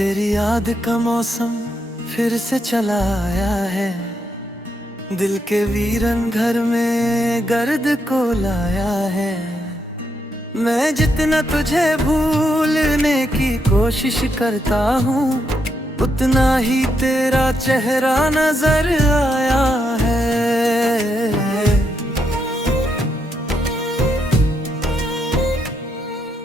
तेरी याद का मौसम फिर से चला आया है, दिल के वीरन घर में गर्द को लाया है। मैं जितना तुझे भूलने की कोशिश करता हूँ, उतना ही तेरा चेहरा नजर आया है।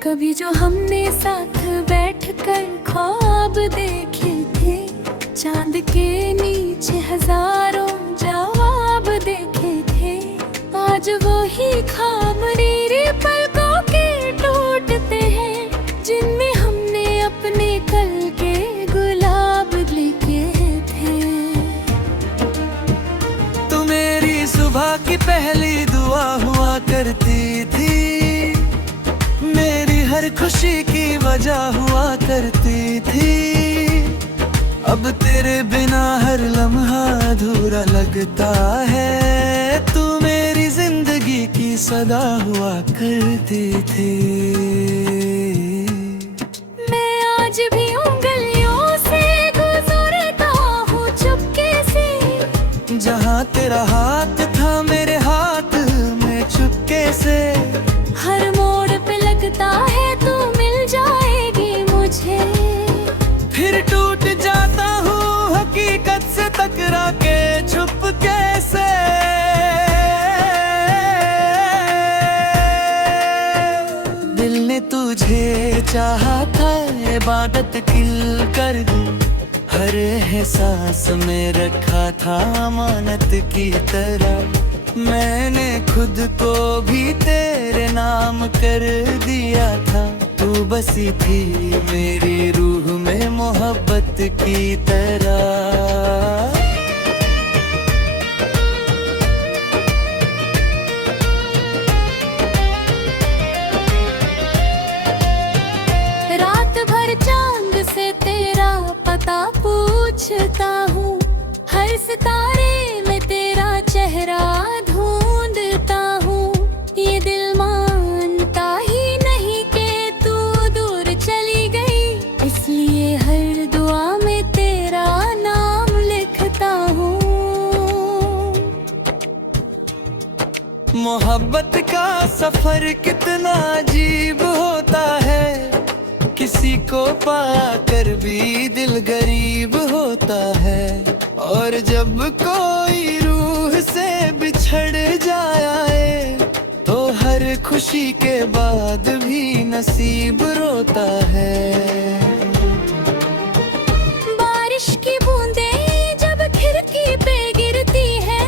कभी जो हमने साथ बैठकर ख्वाब देखे थे, चांद के नीचे हजारों जवाब देखे थे। आज वो ही ख्वाब मेरी पलकों के टूटते हैं, जिनमें हमने अपने कल के गुलाब लिखे थे। तू मेरी सुबह की पहली दुआ हुआ करती थी, मेरी हर खुशी की वजह हुआ करती थी। अब तेरे बिना हर लम्हा अधूरा लगता है, तू मेरी जिंदगी की सदा हुआ करती थी। मैं आज भी उंगलियों से गुजरता हूँ चुपके से, जहाँ तेरा हाथ था मेरे हाथ में चुपके से। हर मोड़ पे लगता है तू मिल जाएगी मुझे, फिर टूट जाता हूँ हकीकत से टकरा के चुपके से। दिल ने तुझे चाहा था, इबादत किल कर दी, हर एहसास में रखा था अमानत की तरह। मैंने खुद को भी तेरे नाम कर दिया था, तू बसी थी मेरी रूह में मोहब्बत की तरह। रात भर चांद से तेरा पता पूछता हूँ, हर सितारे में तेरा चेहरा ढूंढता हूँ। ये दिल मानता ही नहीं कि तू दूर चली गई, इसलिए हर दुआ में तेरा नाम लिखता हूँ। मोहब्बत का सफर कितना अजीब होता है, किसी को पाया कर भी दिल गरीब होता है। और जब कोई रूह से बिछड़ जाए, तो हर खुशी के बाद भी नसीब रोता है। बारिश की बूंदें जब खिड़की पे गिरती है,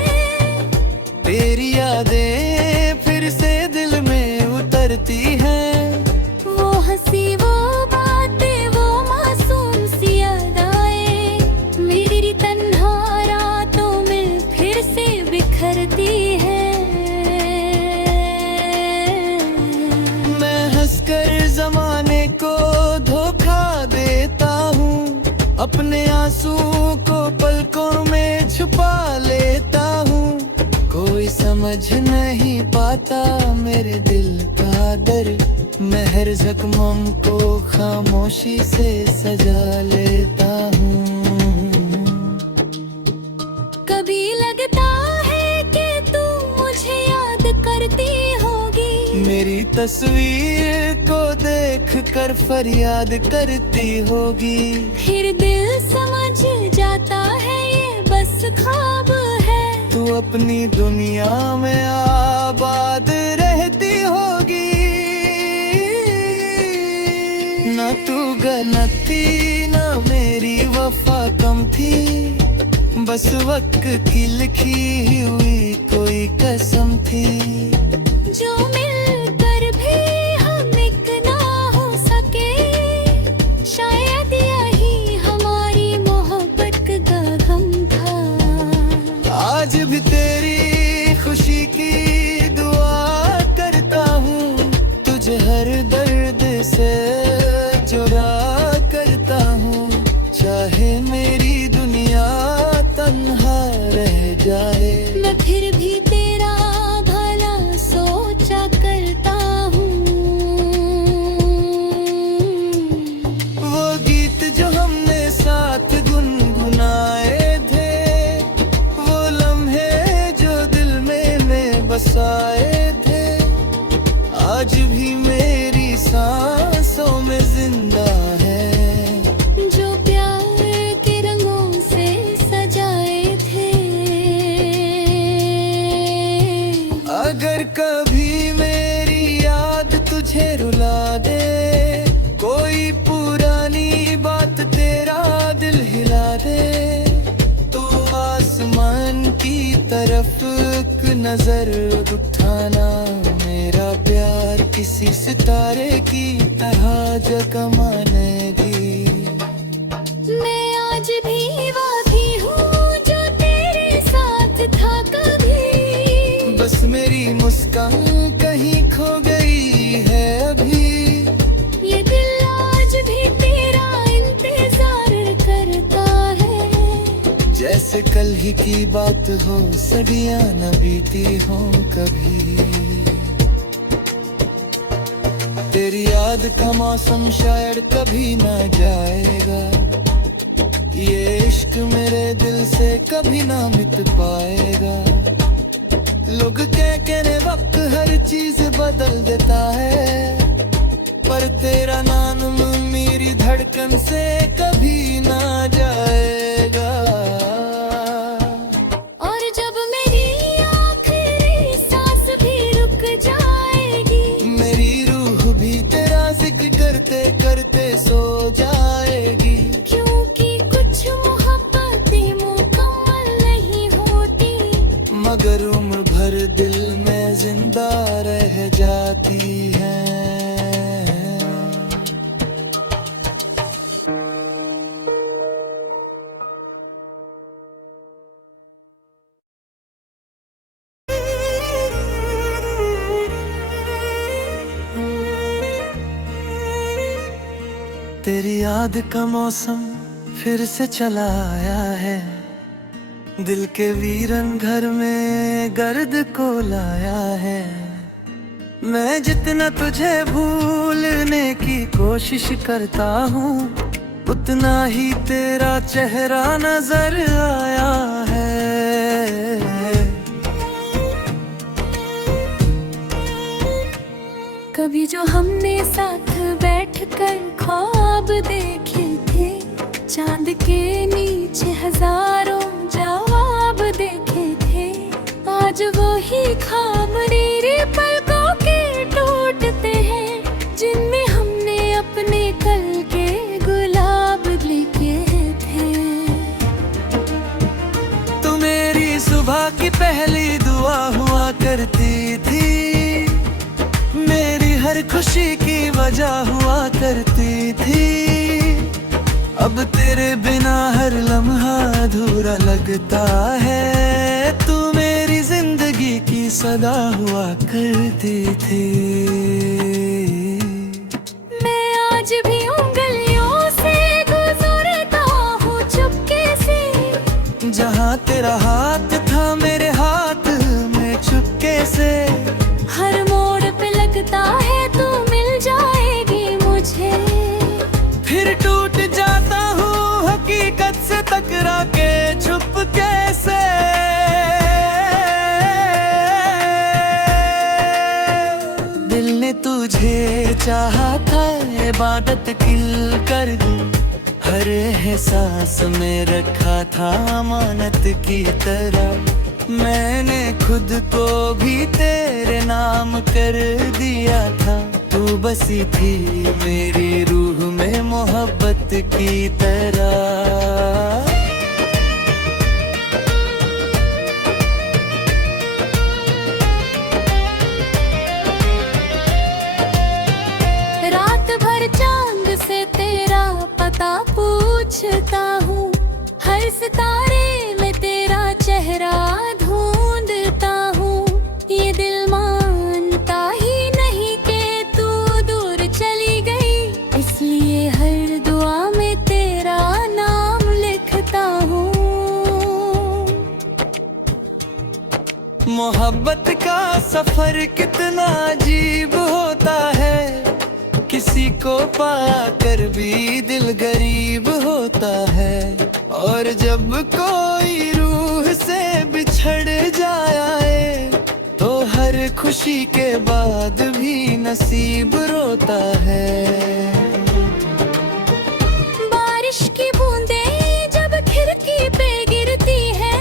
तेरी यादें फिर से दिल में उतरती हैं। वो हंसी वो बातें वो मासूम सी यादें मेरी तन्हा रातों में फिर से बिखरती हैं। मैं हंसकर जमाने को धोखा देता हूँ, अपने आंसू को पलकों में छुपा लेता हूँ। कोई समझ नहीं पाता मेरे दिल का दर्द, मैं हर जख्मों को खामोशी से सजा लेता हूँ। कभी लगता है कि तू मुझे याद करती होगी, मेरी तस्वीर को देख कर फरियाद करती होगी। फिर दिल समझ जाता है ये बस ख्वाब है, तू अपनी दुनिया में आबाद रहती होगी। ना तू गलत थी ना मेरी वफा कम थी, बस वक्त की लिखी हुई कोई कसम थी। जो मिलकर भी हम एक ना हो सके, शायद यही हमारी मोहब्बत का गम था। आज भी तेरी खुशी की दुआ करता हूँ, तुझे हर दर्द से जुदा करता हूँ। चाहे मेरी दुनिया तन्हा रह जाए, मैं फिर भी तेरा भला बरसाए थे, आज भी मेरी सांसों में जिंदा है। जो प्यार के रंगों से सजाए थे, अगर कभी मेरी याद तुझे रुला दे, कोई पुरानी बात तेरा दिल हिला दे, तो आसमान की तरफ एक नजर उठाना। मेरा प्यार किसी सितारे की तरह जगमगाएगी। मैं आज भी वही हूँ जो तेरे साथ था कभी। बस मेरी मुस्कान कहीं खो गई है अभी। ये दिल आज भी तेरा इंतजार करता है, जैसे कल ही की बात हो, सदियां न बीती हो कभी। तेरी याद का मौसम शायद कभी न जाएगा, ये इश्क मेरे दिल से कभी ना मिट पाएगा। लोग कहने वक्त हर चीज बदल देता है, पर तेरा नाम मेरी धड़कन से कभी ना जाएगा। और जब मेरी आखिरी सांस भी रुक जाएगी, मेरी रूह भी तेरा जिक्र करते करते सो जाएगी। क्योंकि कुछ मोहब्बतें मुकम्मल नहीं होती, मगर उम्र भर दिल में जिंदा रह जाती है। तेरी याद का मौसम फिर से चला आया है, दिल के वीरन घर में गर्द को लाया है। मैं जितना तुझे भूलने की कोशिश करता हूँ, उतना ही तेरा चेहरा नजर आया है। कभी जो हमने साथ बैठकर ख्वाब देखे थे, चांद के नीचे हजारों जवाब देखे थे, आज वो ही ख्वाब मेरी पलकों के टूटते हैं, जिनमें हमने अपने कल के गुलाब लिखे थे। तू मेरी सुबह की पहली दुआ हुआ करती थी, मेरी हर खुशी की वजह हुआ करती थी। अब तेरे बिना हर लम्हा अधूरा लगता है, तू मेरी जिंदगी की सदा हुआ करती थी। मैं आज भी उंगलियों से गुजरता हूँ चुपके से, जहाँ तेरा हाथ था मेरे हाथ में चुपके से। हर मोड़ पे लगता है तू मिल जाएगी मुझे, फिर टूट जाता हूँ हकीकत से टकरा के चुपके से। दिल ने तुझे चाहा था, इबादत किल कर दी, हर एहसास में रखा था अमानत की तरह। मैंने खुद को भी तेरे नाम कर दिया था, तू बसी थी मेरी रूह में मोहब्बत की तरह। रात भर चांद से तेरा पता पूछता हूँ, हर सितारे में तेरा चेहरा ढूंढता हूँ। ये दिल मानता ही नहीं कि तू दूर चली गई, इसलिए हर दुआ में तेरा नाम लिखता हूँ। मोहब्बत का सफर कितना अजीब होता है, किसी को पाया कर भी दिल गरीब होता है। और जब कोई रूह से बिछड़ जाए, तो हर हर खुशी के बाद भी नसीब रोता है। बारिश की बूंदें जब खिड़की पे गिरती है,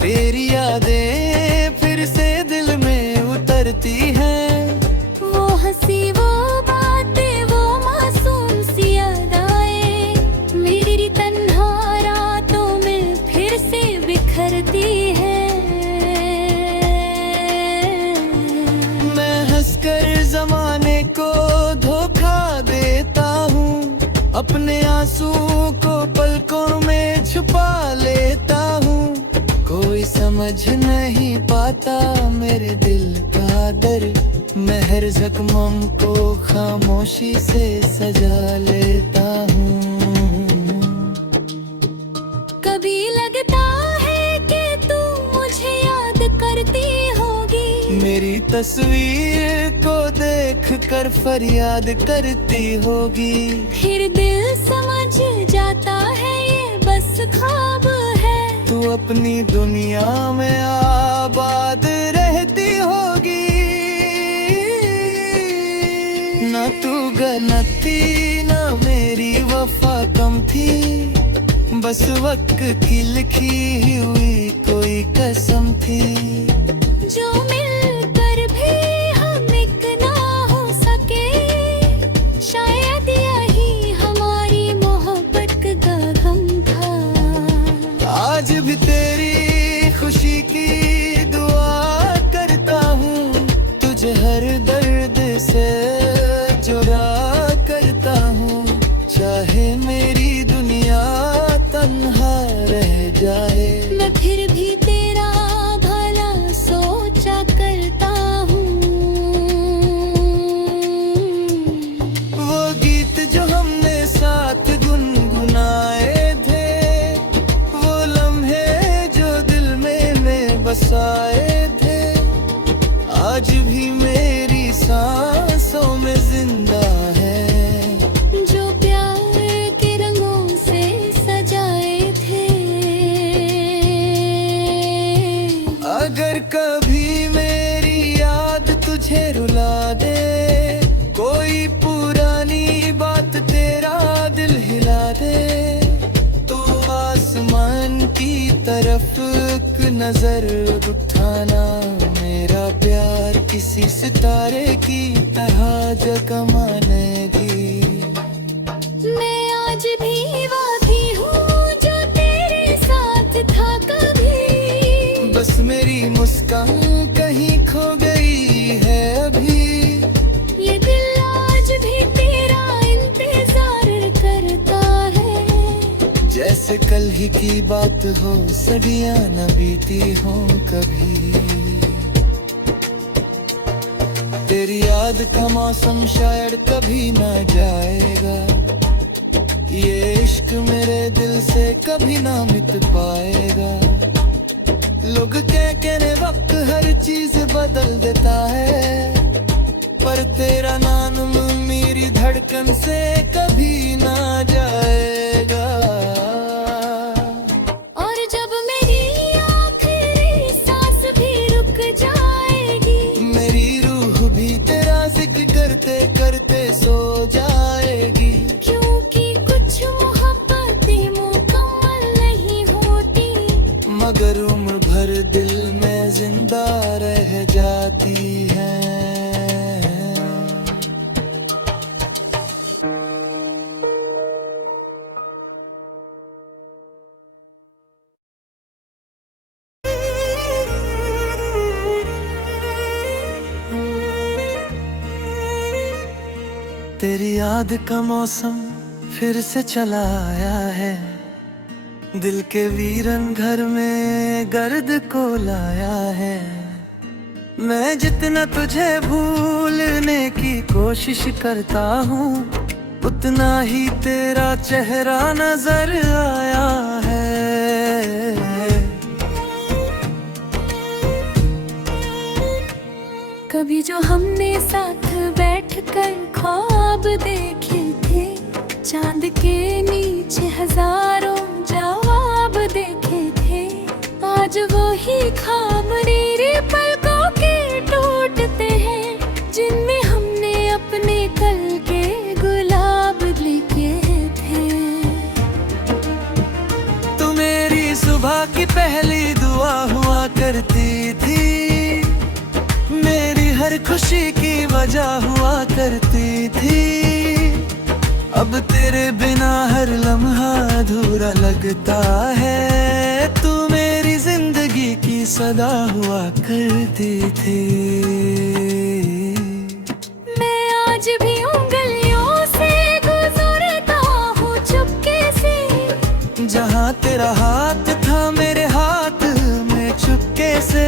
तेरी यादें फिर से दिल में उतरती हैं। वो हंसी वो बातें वो मासूम सी यादें मेरी तन्हा रातों में फिर से बिखरती है। मैं हंसकर जमाने को धोखा देता हूँ, अपने आंसू को पलकों में छुपा लेता हूँ। कोई समझ नहीं पाता मेरे दिल का दर्द, मैं हर जख्मों को खामोशी से सजा लेता हूँ। कभी लगता है कि तू मुझे याद करती होगी, मेरी तस्वीर को देख कर फरियाद करती होगी। फिर दिल समझ जाता है ये बस ख्वाब है। तू अपनी दुनिया में आबाद रहती होगी। ना तू गलत थी ना मेरी वफा कम थी, बस वक्त की लिखी हुई कोई कसम थी। जो मिलकर भी हम एक ना हो सके, शायद यही हमारी मोहब्बत का गम था। आज भी तेरी खुशी की दुआ करता हूँ, तुझे हर दर्द से जुदा करता हूँ। चाहे मेरी दुनिया तन्हा रह जाए, मैं फिर भी तेरा भला सोचा करता हूँ। वो गीत जो हमने साथ गुनगुनाए थे, वो लम्हे जो दिल में बसाए थे, आज भी मेरी सांसों में जिंदा है। जो प्यार के रंगों से सजाए थे, अगर कभी मेरी याद तुझे रुला दे, कोई पुरानी बात तेरा दिल हिला दे, तो आसमान की तरफ एक नजर उठाना। मेरा प्यार किसी सितारे की तरह जगमगाएगी। मैं आज भी वही हूँ जो तेरे साथ था कभी, बस मेरी मुस्कान कहीं खो गई है अभी। ये दिल आज भी तेरा इंतजार करता है। जैसे कल ही की बात हो, सदियां न बीती हो कभी। तेरी याद का मौसम शायद कभी न जाएगा, ये इश्क मेरे दिल से कभी ना मिट पाएगा। लोग कहने वक्त हर चीज बदल देता है, पर तेरा नाम मेरी धड़कन से कभी ना जाएगा। और जब मेरी आखिरी सांस भी रुक जाएगी, मेरी रूह भी तेरा जिक्र करते करते सो जाएगी। क्योंकि कुछ मोहब्बतें मुकम्मल नहीं होती, मगर उम्र भर दिल में जिंदा रह जाती है। तेरी याद का मौसम फिर से चला आया है, दिल के वीरन घर में गर्द को लाया है। मैं जितना तुझे भूलने की कोशिश करता हूँ, उतना ही तेरा चेहरा नजर आया है। कभी जो हमने साथ बैठकर ख्वाब देखे थे, चांद के नीचे हजारों जवाब देखे थे, आज वो ही ख्वाब मेरी पलकों के हर खुशी की वजह हुआ करती थी। अब तेरे बिना हर लम्हा अधूरा लगता है। तू मेरी जिंदगी की सदा हुआ करती थी। मैं आज भी उंगलियों से गुजरता हूँ चुपके से। जहाँ तेरा हाथ था मेरे हाथ में चुपके से।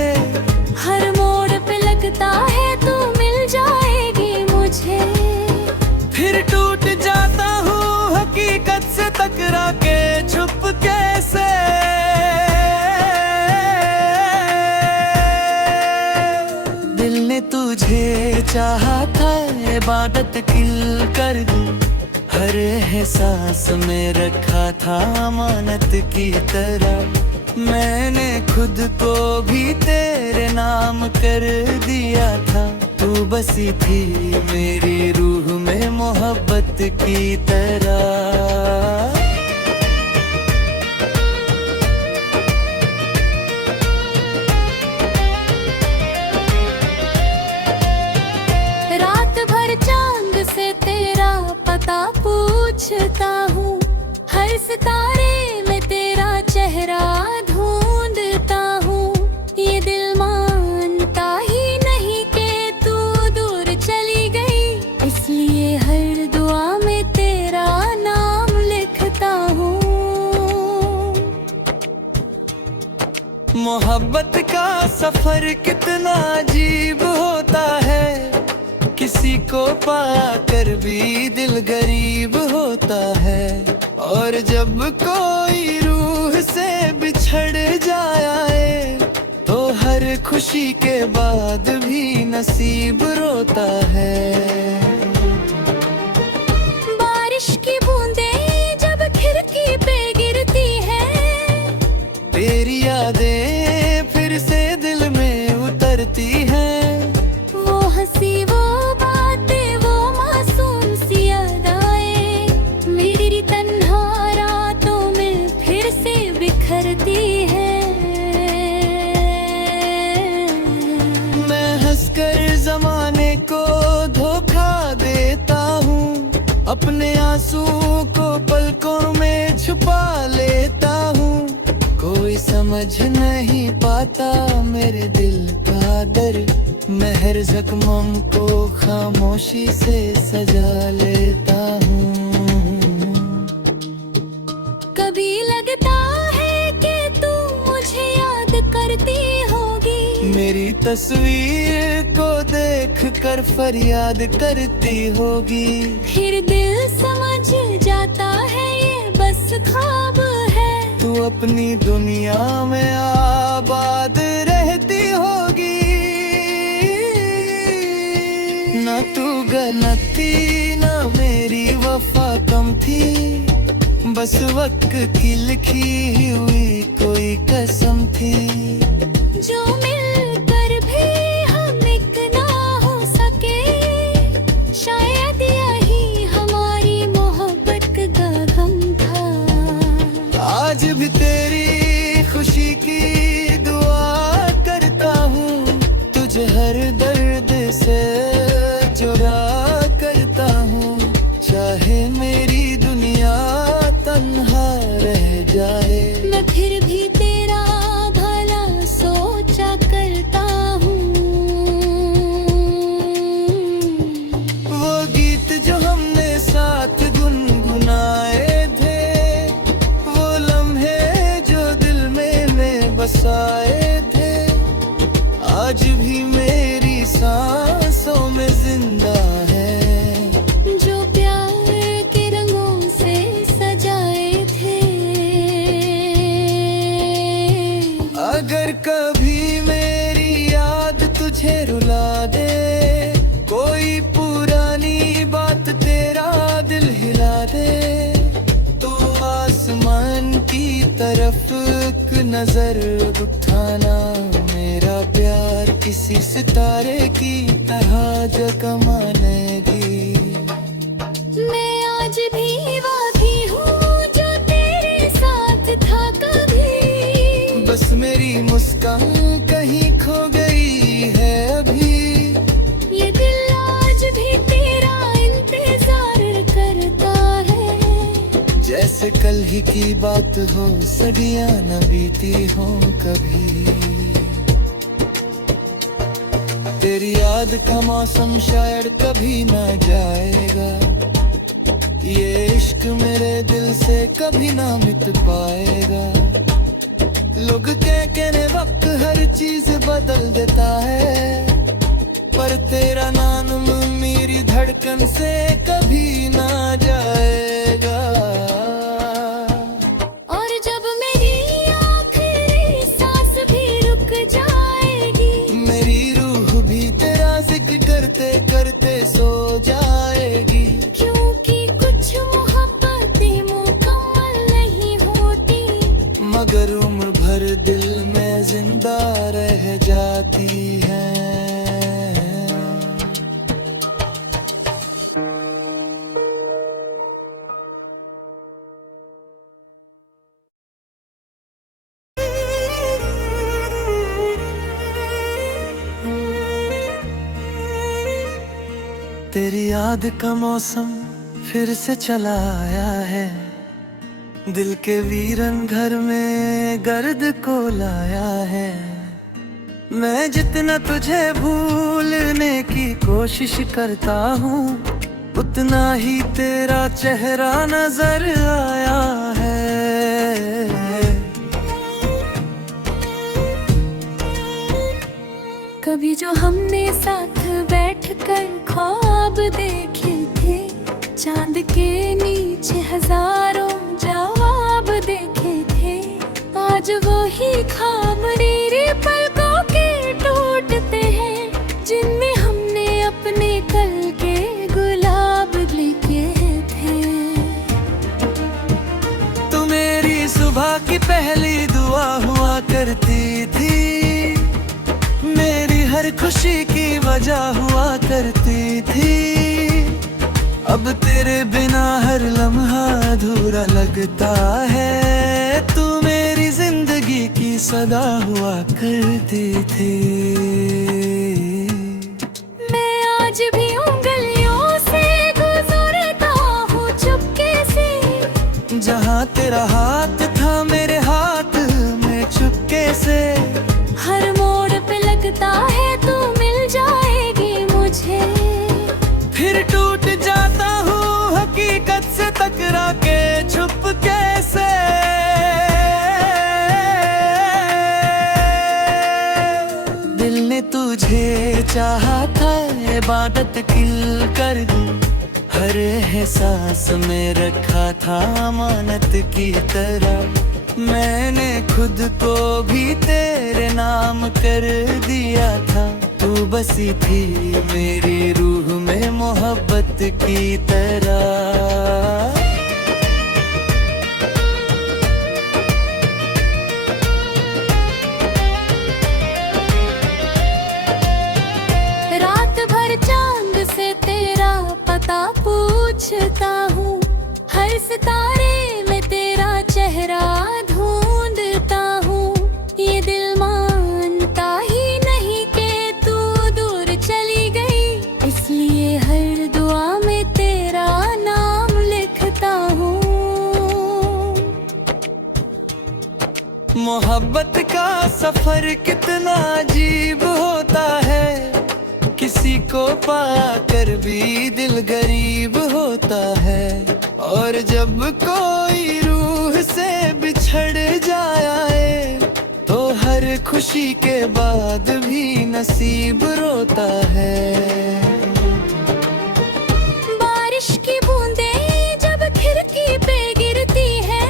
हर मोड़ पे लगता है तू मिल जाएगी मुझे। फिर टूट जाता हूँ हकीकत से टकरा के चुपके से। दिल ने तुझे चाहा था, इबादत किल कर दी। हर एहसास में रखा था अमानत की तरह। मैंने खुद को भी तेरे नाम कर दिया था। तू बसी थी मेरी रूह में मोहब्बत की तरह। रात भर चांद से तेरा पता पूछता हूँ। हर सितारे में तेरा चेहरा ढूंढता हूँ। ये दिल मानता ही नहीं कि तू दूर चली गई। इसलिए हर दुआ में तेरा नाम लिखता हूँ। मोहब्बत का सफर कितना अजीब होता है। किसी को पाया कर भी दिल गरीब होता है। और जब कोई रूह से बिछड़ जाए तो हर खुशी के बाद भी नसीब रोता है। बारिश की बूंदें जब खिड़की पे गिरती है। तेरी यादें फिर से दिल में उतरती हैं। वो हंसी वो बातें वो मासूम सी यादें मेरी तन्हा रातों में फिर से बिखरती है। मैं हंसकर जमाने को धोखा देता हूँ। अपने आंसू को पलकों में छुपा लेता हूँ। कोई समझ नहीं पाता मेरे दिल का दर्द। मैं हर जख्मों को खामोशी से सजा लेता हूँ। कभी लगता है कि तू मुझे याद करती होगी। मेरी तस्वीर को देख कर फरियाद करती होगी। फिर दिल समझ जाता है ये बस ख्वाब है। तू अपनी दुनिया में आबाद रहती होगी। ना तू गलत थी ना मेरी वफा कम थी। बस वक्त की लिखी हुई कोई कसम थी। जो मिलकर भी हम एक ना हो सके। शायद यही हमारी मोहब्बत का गम था। आज भी तेरी खुशी की दुआ करता हूँ। तुझे हर दर्द से जुदा करता हूँ। चाहे मेरी दुनिया तन्हा रह जाए। मैं फिर भी तेरा भला सोचा करता हूँ। वो गीत जो हमने साथ गुनगुनाए थे। वो लम्हे जो दिल में बसाए थे। आज भी मेरी सांसों में जिंदा है। जो प्यार के रंगों से सजाए थे। अगर कभी मेरी याद तुझे रुला दे। कोई पुरानी बात तेरा दिल हिला दे। तो आसमान की तरफ एक नजर उठाना। मेरा प्यार किसी सितारे की तरह जगमगाएगी। मैं आज भी वही हूँ जो तेरे साथ था कभी। बस मेरी मुस्कान कहीं खो गई है अभी। जैसे कल ही की बात हो, सदियां न बीती हो कभी। तेरी याद का मौसम शायद कभी ना जाएगा, ये इश्क मेरे दिल से कभी ना मिट पाएगा। लोग कहने वक्त हर चीज बदल देता है, पर तेरा नाम मेरी धड़कन से कभी ना जाएगा। और जब मेरी आखिरी सांस भी रुक जाएगी, मेरी रूह भी तेरा जिक्र करते करते सो जाएगी। क्योंकि कुछ मोहब्बतें मुकम्मल नहीं होती, मगर उम्र भर दिल में जिंदा रह जाती है। तेरी याद का मौसम फिर से चला आया है, दिल के वीरन घर में गर्द को लाया है। मैं जितना तुझे भूलने की कोशिश करता हूँ, उतना ही तेरा चेहरा नजर आया है। कभी जो हमने साथ बैठकर ख्वाब देखे थे, चांद के नीचे हजारों जवाब देखे थे, आज वो ही ख्वाब मेरी पलकों के टूटते हैं, जिनमें हमने अपने कल के गुलाब लिखे थे। तू मेरी सुबह की पहली दुआ हुआ करती थी, मेरी हर खुशी की वजह हुआ करती थी। अब तेरे बिना हर लम्हा अधूरा लगता है, तू मेरी जिंदगी की सदा हुआ करती थी। मैं आज भी उंगलियों से गुजरता हूँ चुपके से, जहाँ तेरा हाथ था मेरे हाथ में चुपके से। हर मोड़ पे लगता है तू मिल जाएगी मुझे, फिर टूट जाता हूँ हकीकत से टकरा के चुपके से। दिल ने तुझे चाहा था, इबादत किल कर दी, हर एहसास में रखा था अमानत की तरह। मैंने खुद को भी तेरे नाम कर दिया था, तू बसी थी मेरी रूह में मोहब्बत की तरह। रात भर चांद से तेरा पता पूछता हूँ, हर सितारे में तेरा चेहरा ढूंढता हूँ। ये दिल मानता ही नहीं कि तू दूर चली गई, इसलिए हर दुआ में तेरा नाम लिखता हूँ। मोहब्बत का सफर कितना अजीब होता है, किसी को पाकर भी दिल गरीब होता है। और जब कोई रूह से बिछड़ जाए, तो हर खुशी के बाद भी नसीब रोता है। बारिश की बूंदें जब खिड़की पे गिरती है,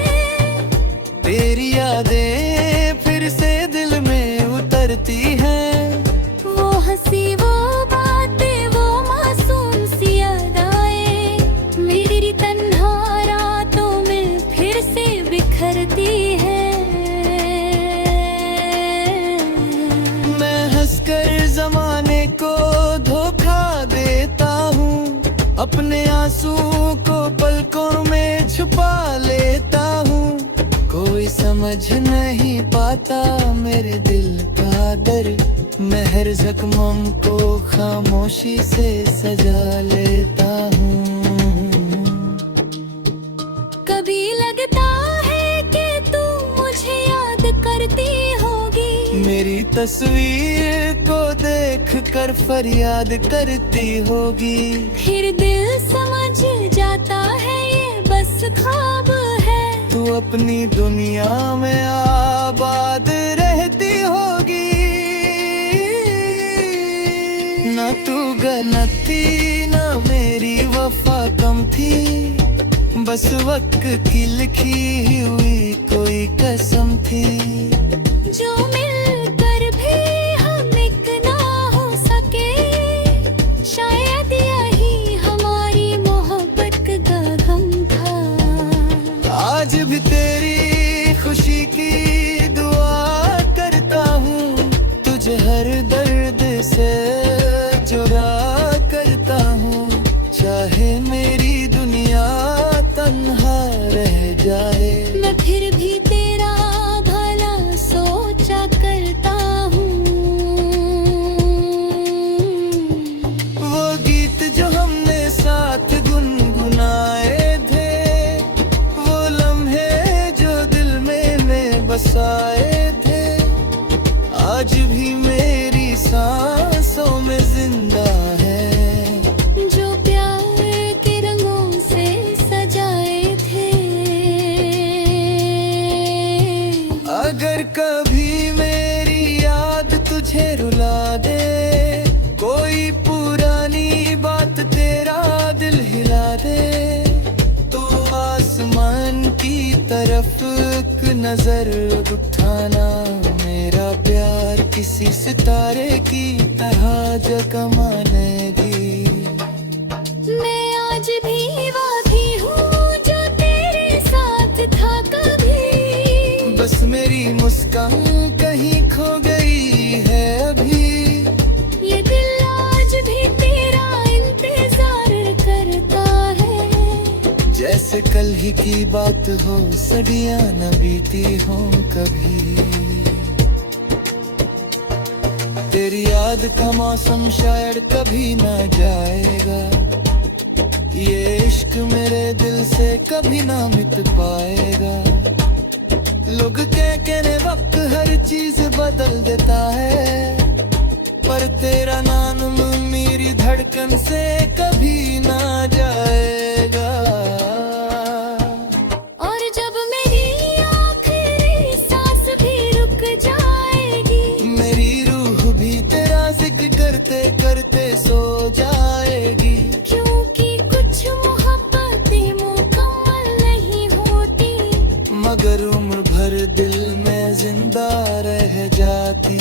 तेरी यादें फिर से दिल में उतरती हैं। वो हंसी वो बातें वो मासूम सी यादें मेरी तन्हा रातों में फिर से बिखरती है। मैं हंसकर जमाने को धोखा देता हूँ, अपने आंसू को पलकों में छुपा लेता हूँ। कोई समझ नहीं पाता मेरे दिल का दर्द, मैं हर जख्मों को खामोशी से सजा लेता हूँ। कभी लगता तस्वीर को देख कर फरियाद करती होगी। फिर दिल समझ जाता है ये बस ख्वाब है। तू अपनी दुनिया में आबाद रहती होगी। ना तू गलत थी ना मेरी वफा कम थी, बस वक्त की लिखी हुई कोई कसम थी। जो मिलकर भी हम एक ना हो सके, शायद यही हमारी मोहब्बत का गम था। आज भी तेरी खुशी की दुआ करता हूँ, तुझे हर दर्द से जुदा करता हूँ। चाहे मेरी दुनिया तन्हा रह जाए, मैं फिर भी तेरा भला सोचा करता हूँ। वो गीत जो हमने साथ गुनगुनाए थे, वो लम्हे जो दिल में बसाए थे, आज भी मेरी सांसों में जिंदा है। जो प्यार के रंगों से सजाए थे। अगर कभी मेरी याद तुझे रुला दे, कोई पुरानी बात तेरा दिल हिला दे, तो आसमान की तरफ एक नजर उठाना। मेरा प्यार किसी सितारे की तरह जगमगाएगी। मैं आज भी वही हूँ जो तेरे साथ था कभी। बस मेरी मुस्कान कहीं खो गई है अभी। ये दिल आज भी तेरा इंतजार करता है। जैसे कल ही की बात हो, सदियां न बीती हो कभी। तेरी याद का मौसम शायद कभी ना जाएगा। ये इश्क मेरे दिल से कभी ना मिट पाएगा। लोग कहने वक्त हर चीज बदल देता है, पर तेरा नाम मेरी धड़कन से कभी ना जाएगा। और जब मेरी आखिरी सांस भी रुक जाएगी, मेरी रूह भी तेरा जिक्र करते करते सो जाएगी। क्योंकि कुछ मोहब्बतें मुकम्मल नहीं होती, मगर उम्र भर दिल में जिंदा रह जाती